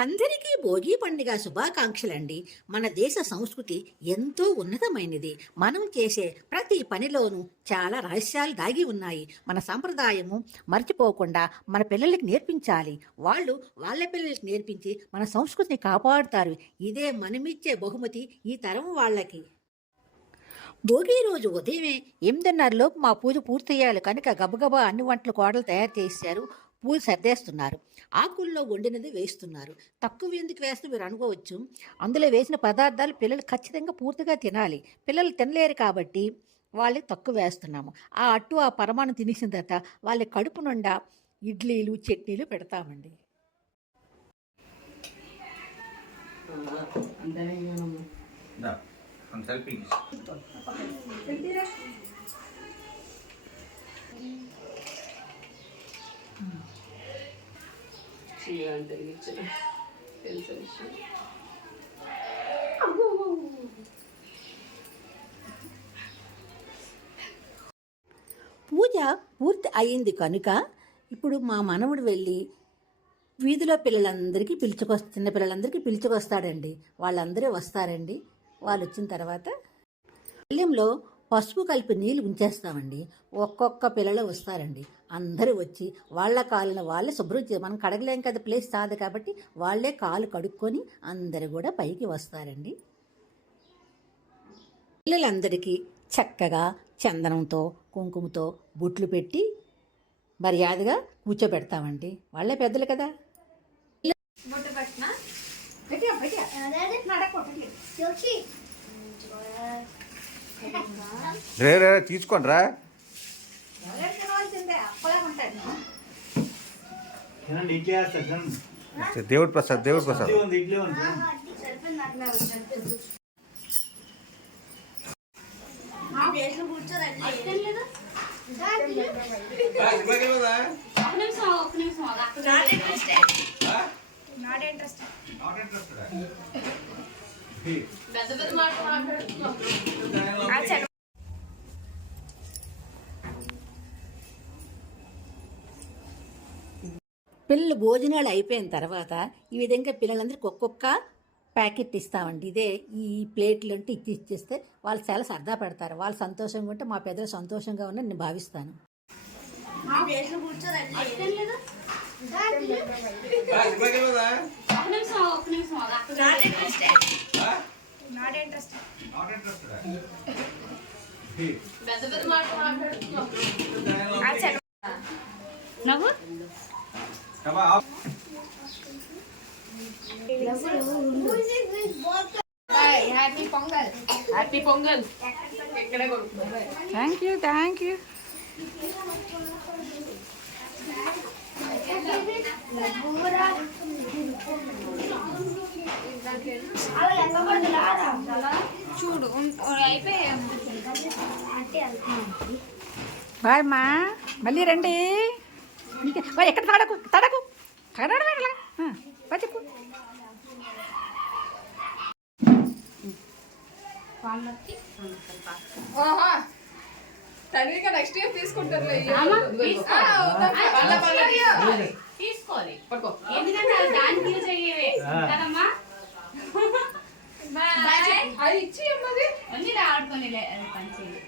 అందరికీ భోగి పండుగ శుభాకాంక్షలండి. మన దేశ సంస్కృతి ఎంతో ఉన్నతమైనది. మనం చేసే ప్రతి పనిలోనూ చాలా రహస్యాలు దాగి ఉన్నాయి. మన సంప్రదాయము మర్చిపోకుండా మన పిల్లలకి నేర్పించాలి. వాళ్ళు వాళ్ళ పిల్లలకి నేర్పించి మన సంస్కృతిని కాపాడుతారు. ఇదే మనమిచ్చే బహుమతి ఈ తరం వాళ్ళకి. భోగి రోజు ఉదయమే ఎనిమిదిన్నరలోపు మా పూజ పూర్తయ్యాలి. కనుక గబగబా అన్ని వంటలు కోడలు తయారు చేశారు. పూలు సర్దేస్తున్నారు. ఆకుల్లో వండినది వేస్తున్నారు. తక్కువ ఎందుకు వేస్తే మీరు అనుకోవచ్చు. అందులో వేసిన పదార్థాలు పిల్లలు ఖచ్చితంగా పూర్తిగా తినాలి. పిల్లలు తినలేరు కాబట్టి వాళ్ళకి తక్కువ వేస్తున్నాము. ఆ అట్టు ఆ పరమాణం తినేసిన తర్వాత వాళ్ళ కడుపు నుండా ఇడ్లీలు చట్నీలు పెడతామండి. Da, తెలుసు helping. పూజ పూర్తి అయింది కనుక ఇప్పుడు మా మనవుడు వెళ్ళి వీధిలో పిల్లలందరికీ పిలుచుకొస్త చిన్న పిల్లలందరికీ పిలుచుకొస్తాడండి వాళ్ళందరూ వస్తారండి వాళ్ళు వచ్చిన తర్వాత పల్లెంలో పసుపు కలిపి నీళ్ళు ఉంచేస్తామండి. ఒక్కొక్క పిల్లలు వస్తారండి. అందరూ వచ్చి వాళ్ళ కాళ్ళను వాళ్ళే శుభ్రం చే మనం కడగలేం కదా ప్లేస్ కాదు కాబట్టి వాళ్ళే కాలు కడుక్కొని అందరూ కూడా పైకి వస్తారండి. పిల్లలందరికీ చక్కగా చందనంతో కుంకుమతో బొట్లు పెట్టి మర్యాదగా కూర్చోబెడతామండి. వాళ్ళే పెద్దలు కదా. రే రే, తీసుకోండి రా. దేవుడు ప్రసాద్ దేవుడు ప్రసాద్. ఇడ్లీ ఉంది ఇడ్లీ ఉంది. తినండి. ఒక నిమిషం ఒక నిమిషం పెద్ద పెద్ద మాట్లాడుతున్నాం పిల్లలు భోజనాలు అయిపోయిన తర్వాత ఈ విధంగా పిల్లలందరికీ ఒక్కొక్క ప్యాకెట్ ఇస్తామండి. ఇదే ఈ ప్లేట్లు అంటే ఇచ్చి ఇచ్చేస్తే వాళ్ళు చాలా సరదా పెడతారు. వాళ్ళు సంతోషంగా ఉంటే మా పెద్దలు సంతోషంగా ఉన్న నేను భావిస్తాను. నవ్వు హ్యాపీ పొంగల్ హ్యాపీ పొంగల్ ఎక్కడ థ్యాంక్ యూ థ్యాంక్ యూ చూడు అయిపోయి బాయ్ మా మళ్ళీ రండి. మరి ఎక్కడ తడకు? తడకు? ఎట్లా చెప్పు. తండ్రిగా నెక్స్ట్ ఇయర్ తీసుకుంటారులే తీసుకోవాలి ఎందుకంటే అది దానికి యూజ్ అయ్యేవే. కదమ్మా. అది ఇచ్చి అమ్మది. అన్ని ఆడుకొని పని చేయాలి